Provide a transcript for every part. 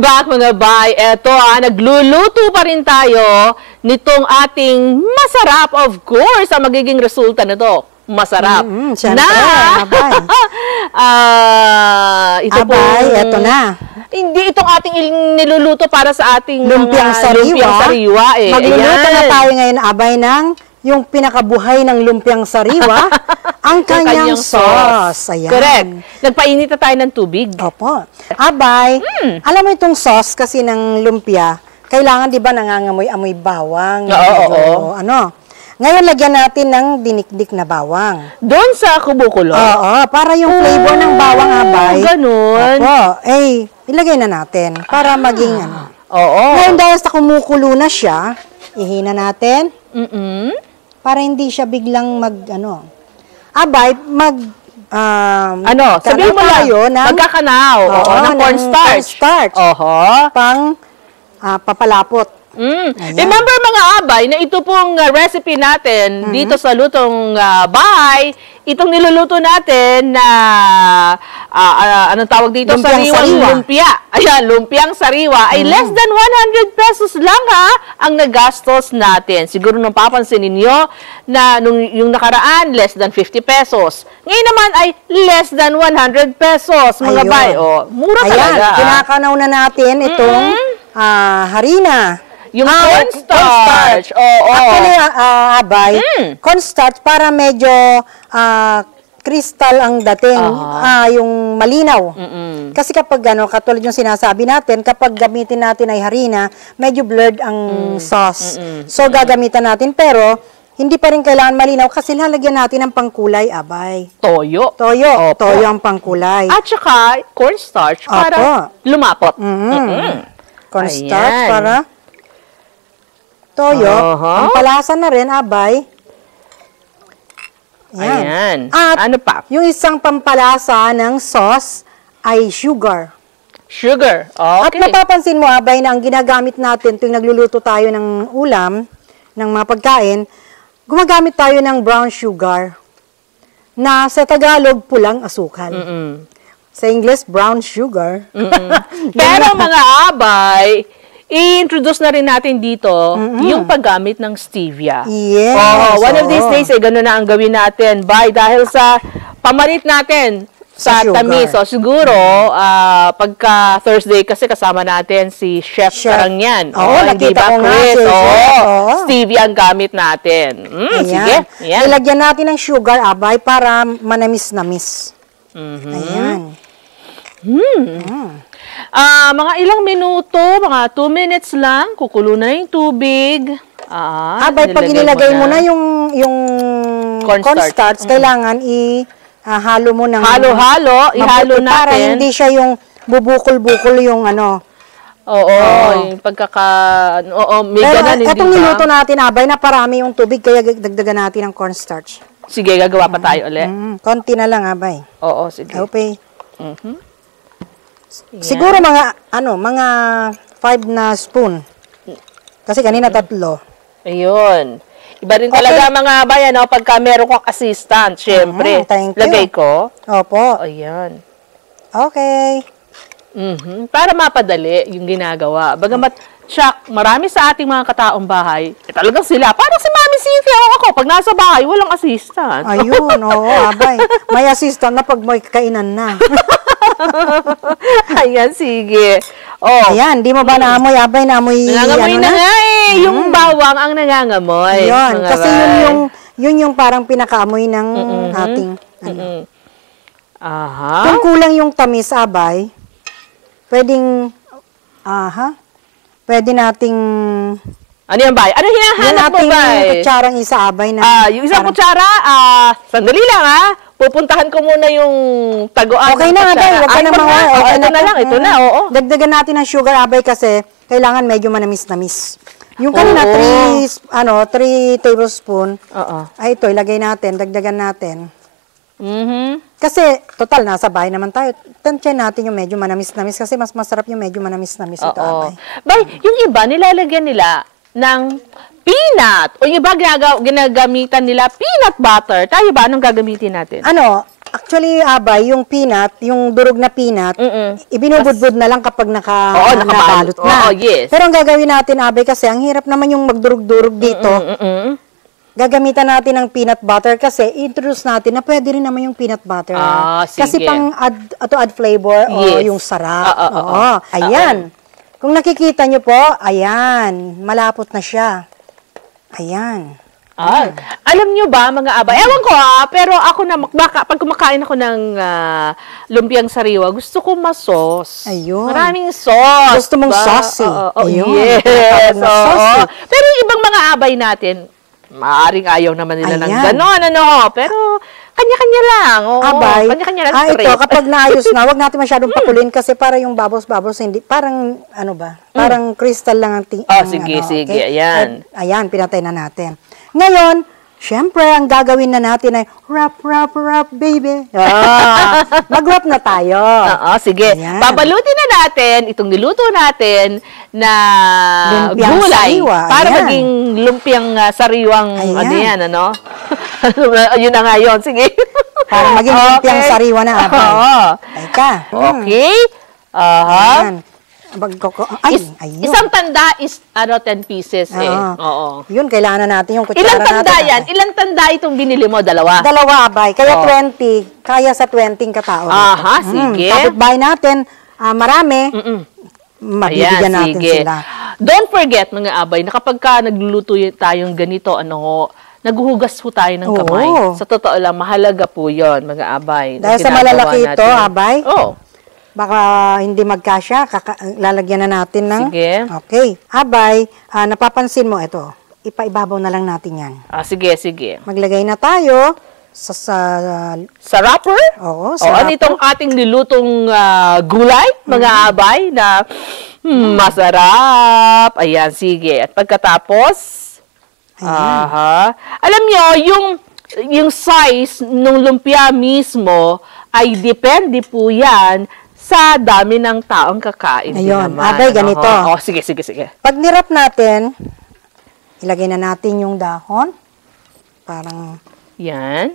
back mga bay. Eto nagluluto pa rin tayo nitong ating masarap, of course, ang magiging resulta nito. Masarap. Siyempre, abay. Ito abay, eto na. Hindi itong ating niluluto para sa ating lumpiang sariwa. Magluluto na tayo ngayon, abay, ng yung pinakabuhay ng lumpiang sariwa, ang kanyang sauce. Ayan. Correct. Nagpainit na tayo ng tubig. Opo. Abay, alam mo itong sauce kasi ng lumpia, kailangan, di ba, nangangamoy-amoy bawang. Oo. Ano? Ngayon, lagyan natin ng dinikdik na bawang. Doon sa kumukulo? Oo, para yung flavor ng bawang, abay. Ganun. Opo. Ilagay na natin para maging ano. Oo. Ngayon, dahil sa kumukulo na siya, ihina natin. Para hindi siya biglang abay, sabihin mo lang, magkakanaw. Oo, ng cornstarch. Pang papalapot. Remember mga abay, na ito pong recipe natin dito sa Lutong Bahay, itong niluluto natin na anong tawag dito? Sariwang lumpia. Ayan, lumpiang sariwa ay less than 100 pesos lang ang nagastos natin. Siguro nung papansin ninyo na yung nakaraan, less than 50 pesos. Ngayon naman ay less than 100 pesos, mga bay. Mura talaga. Kinakanaw na natin itong harina. Yung cornstarch. Actually, abay, cornstarch para medyo crystal ang dating, yung malinaw. Kasi kapag katulad yung sinasabi natin, kapag gamitin natin ay harina, medyo blurred ang sauce. So, gagamitan natin, pero hindi pa rin kailangan malinaw kasi lalagyan natin ng pangkulay, abay. Toyo. Toyo ang pangkulay. At saka, cornstarch para lumapot. Cornstarch para toyo. Pampalasa na rin, abay. Ayan. At ano pa? Yung isang pampalasa ng sauce ay sugar. Sugar. Okay. At mapapansin mo, abay, na ang ginagamit natin tuwing nagluluto tayo ng ulam, ng mga pagkain, gumagamit tayo ng brown sugar na sa Tagalog, pulang asukal. Sa English, brown sugar. Pero mga abay, i-introduce na rin natin dito yung paggamit ng stevia. Yes. One of these days, gano'n na ang gawin natin. Dahil sa pamalit natin sa tamis. So, siguro, pagka Thursday kasi kasama natin si Chef Karangyan. Nakita ko nga si stevia ang gamit natin. Sige. Ilagyan natin ng sugar, abay, para manamis-namis. Ayan. Mga ilang minuto, mga 2 minutes lang, kukulo na yung tubig. Abay, pag inilagay mo na yung cornstarch, kailangan ihalo mo ng halo-halo, ihalo natin. Para hindi siya yung bubukol-bukol yung yung may ganan, hindi ba? Itong niluto natin, abay, na parami yung tubig, kaya dagdagan natin ng cornstarch. Sige, gagawa pa tayo ulit. Konti na lang, abay. Oo, sige. Okay. Siguro mga 5 na spoon. Kasi kanina 3. Ayun. Iba rin talaga mga bayan, pagka meron kang assistant, syempre. Thank you. Lagay ko. Opo. Ayan. Okay. Para mapadali yung ginagawa. Bagamat, marami sa ating mga kataong bahay, talagang sila, parang si Mami Cynthia o ako, pag nasa bahay, walang assistant. Ayun, abay. May assistant na pag may kainan na. Ayan, sige. Ayan, di mo ba naamoy, abay, naamoy? Nangangamoy na nga yung bawang ang nangangamoy. Yun, kasi yun yung parang pinakaamoy ng ating, Kung kulang yung tamis, abay, pwedeng, pwede nating, ano yan, bay? Ano hinahanap mo, bay? Yung kutsarang isa, abay, na. Yung isang kutsara, sandali lang, pupuntahan ko muna yung taguan. Okay na, abay. Huwag ka na mga. Ito na lang, ito na, oo. Dagdagan natin ng sugar, abay, kasi kailangan medyo manamis-namis. Yung kanina, 3 tablespoon. Ay, ito, ilagay natin, dagdagan natin. Kasi, total, nasa bahay naman tayo. Tansyan natin yung medyo manamis-namis kasi mas masarap yung medyo manamis-namis ito, abay. Bay, yung iba, nilalagyan nila ng peanut. O yung iba, ginagamitan nila peanut butter. Tayo ba? Anong gagamitin natin? Actually, abay, yung peanut, yung durog na peanut, ibinubudbud na lang kapag nakabalot na. Oo, yes. Pero ang gagawin natin, abay, kasi ang hirap naman yung magdurog-durog dito. Gagamitan natin ng peanut butter kasi introduce natin na pwede rin naman yung peanut butter. Sige. Kasi pang add flavor o yung sarap. Oo. Ayan. Kung nakikita nyo po, ayan, malapot na siya. Ayan. Alam nyo ba, mga abay, ewan ko pero ako na, pag kumakain ako ng lumpiang sariwa, gusto ko masos. Ayun. Maraming sauce. Gusto mong saucy. Ayun. Yes. Saucy. Pero yung ibang mga abay natin, maaaring ayaw naman nila ng gano'n, pero kanya-kanya lang. Abay. Kanya-kanya lang straight. Ito, kapag naayos na, wag natin masyadong pakulin kasi para yung bubbles, hindi, parang, parang crystal lang ang sige, ayan. Ayan, pinatay na natin. Ngayon, syempre, ang gagawin na natin ay wrap, baby. Mag-wrap na tayo. Sige. Ayan. Babalutin na natin itong niluto natin na Lumpiang gulay sariwa. para Ayan. maging lumpiang sariwang Yun na nga yun. Sige. Para maging lumpiang sariwa na abay. Teka. Okay. Ayan. Ayun. Isang tanda is 10 pieces Oo. Yun, kailangan na natin yung kutsara Ilang tanda natin. yan? Ilang tanda itong binili mo? Dalawa? Dalawa, abay. Kaya 20. Kaya sa 20 katao. Sige. Kapitbahay natin, marami. Mabibigyan natin sila. Don't forget, mga abay, na kapag nagluluto tayong ganito, naghuhugas po tayo ng kamay. Sa totoo lang, mahalaga po yon, mga abay. Dahil sa malalaki ito, abay, Oo. baka hindi magkasya, lalagyan na natin ng... Sige. Okay. Abay, napapansin mo ito, ipaibabaw na lang natin yan. Sige. Maglagay na tayo Sa wrapper? Oo, sa wrapper. Itong ating nilutong gulay, mga abay, na masarap. Ayan, sige. At pagkatapos, alam nyo, yung size ng lumpia mismo ay depende po yan sa dami ng taong kakain. Ayun, abay, ganito. Sige. Pag nirap natin, ilagay na natin yung dahon. Parang yan.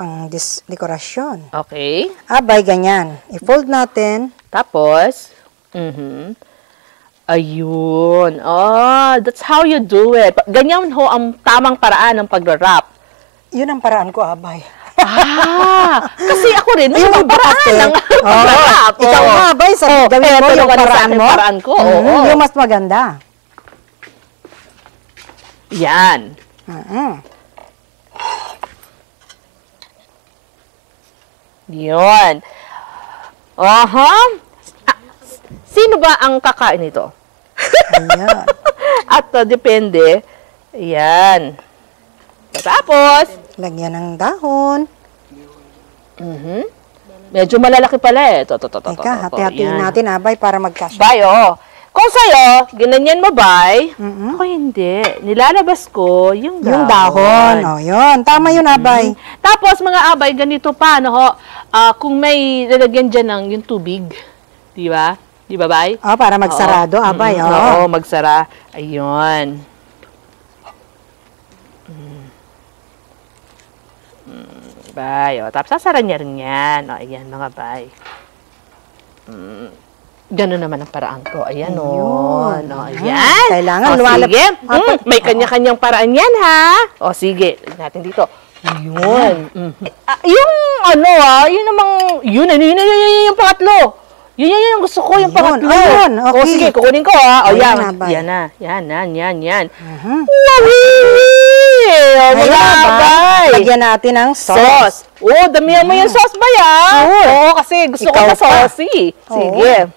pang dekorasyon. Okay. Abay, ganyan. I-fold natin. Tapos, ayun. That's how you do it. Ganyan ho ang tamang paraan ng pag-wrap. Yun ang paraan ko, abay. Kasi ako rin, may ibang paraan ng pag-wrap. Ikaw nga, abay, gawin mo yung paraan mo. Paraan ko. Yung mas maganda. Yan. Yun. Sino ba ang kakain nito? Ayan. At depende. Ayan. Tapos, lagyan ng dahon. medyo malalaki pala eh. Teka, hati-hatiin natin, abay, para magkasya. Bay, Kung sa'yo, ginanyan mo, bay, ako hindi. Nilalabas ko yung dahon. Yung dahon. Yun. Tama yun, abay. Tapos, mga abay, ganito pa, kung may lalagyan dyan ng yung tubig. Di ba? Di ba, bay? Para magsarado, abay. Oo, magsara. Ayun. Bay, tapos sasara niya rin yan. Ayan, mga bay. Gano'n naman ang paraan ko. Ayan, ayan. Kailangan sige. May kanya-kanyang paraan yan, ha? Sige. Natin dito. Yun. Yung yun namang, yun yung pangatlo. Yun yung gusto ko, yung pangatlo. Ayun, okay. Sige, kukunin ko, ha? Yan. Yan na. Yan. Lagyan natin ng sauce. Damihan mo yung sauce ba yan? Oo, kasi gusto ko na saucy. Sige.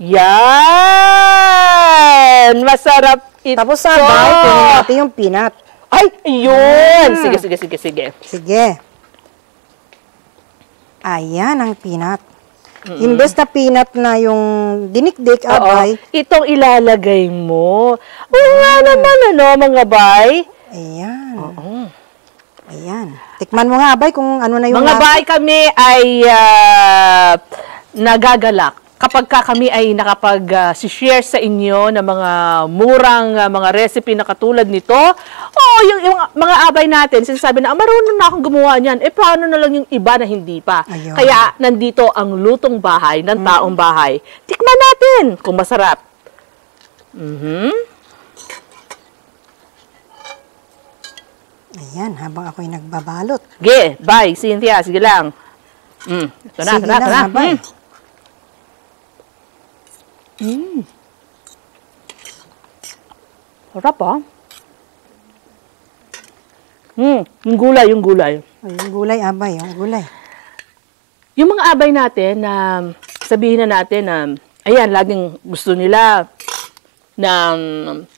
Yan! Masarap ito. Tapos sabay, kunin natin yung peanut. Ay, ayun! Sige. Ayan ang peanut. Imbes na peanut na yung dinikdik, abay. Itong ilalagay mo. Nga naman, mga bay. Ayan. Ayan. Tikman mo nga, abay, kung ano na yung mga bay, kami ay nagagalak kapag kami ay nakapag-share sa inyo ng mga murang mga recipe na katulad nito, yung mga abay natin, sinasabi na, marunong na akong gumawa niyan. Paano na lang yung iba na hindi pa? Ayun. Kaya, nandito ang lutong bahay ng taong bahay. Tikman natin kung masarap. Ayan, habang ako'y nagbabalot. Sige, bye, Cynthia. Sige lang. Ito na, Sige na, abay. Sarap, ah. Yung gulay. Ay, yung gulay, abay, yung gulay. Yung mga abay natin na sabihin na natin na, ayan, laging gusto nila na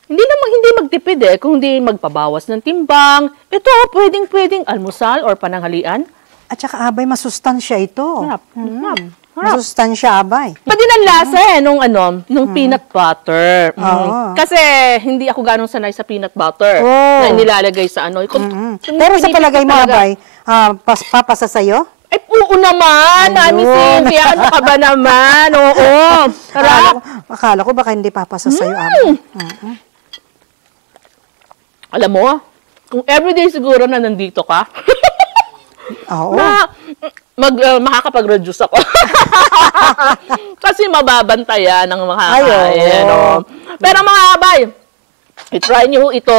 hindi magtipid kung hindi magpabawas ng timbang. Ito, pwedeng almusal or pananghalian. At saka, abay, masustansya ito. Sarap. Masustansya, abay. Pwede ng lasa nung peanut butter. Oo. Kasi hindi ako ganong sanay sa peanut butter Oh. na nilalagay sa Pero sa palagay mo, abay, papasa sa'yo? Ay, oo naman, Mami Cynthia. Ano ka ba naman? Oo. Sarap. Akala ko baka hindi papasa sa'yo, abay. Alam mo, kung everyday siguro na nandito ka, Oo. makakapag-reduce ako. Kasi mababantayan ng mga Ay, kain. oo. Pero mga abay, i-try nyo ito.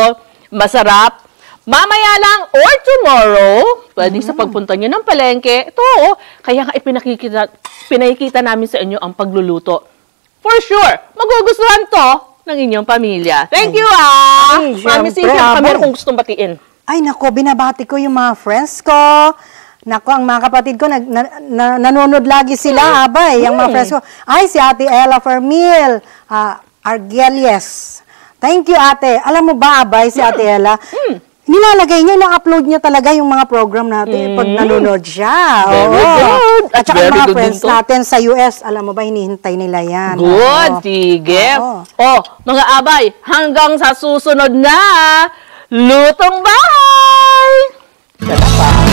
Masarap. Mamaya lang or tomorrow, pwede sa pagpunta nyo ng palengke. Ito, kaya nga pinakikita namin sa inyo ang pagluluto. For sure, magugustuhan to ng inyong pamilya. Thank you, Ay, Mami syempre, Cynthia, baka abay. meron kong gustong batiin. Ay, nako, binabati ko yung mga friends ko. Nako, ang mga kapatid ko, nanonood lagi sila, abay. Yung mga friends ko. Ay, si Ate Ella Fermil, Argelies. Thank you, ate. Alam mo ba, abay, si Ate Ella, nilalagay niya, na-upload niya talaga yung mga program natin pag nanonood siya. Very good. At saka Very yung mga good friends din to. natin sa US, alam mo ba, hinihintay nila yan. Good, Oo. sige. Oo. Mga abay, hanggang sa susunod na Lutong Bahay! Sada pa.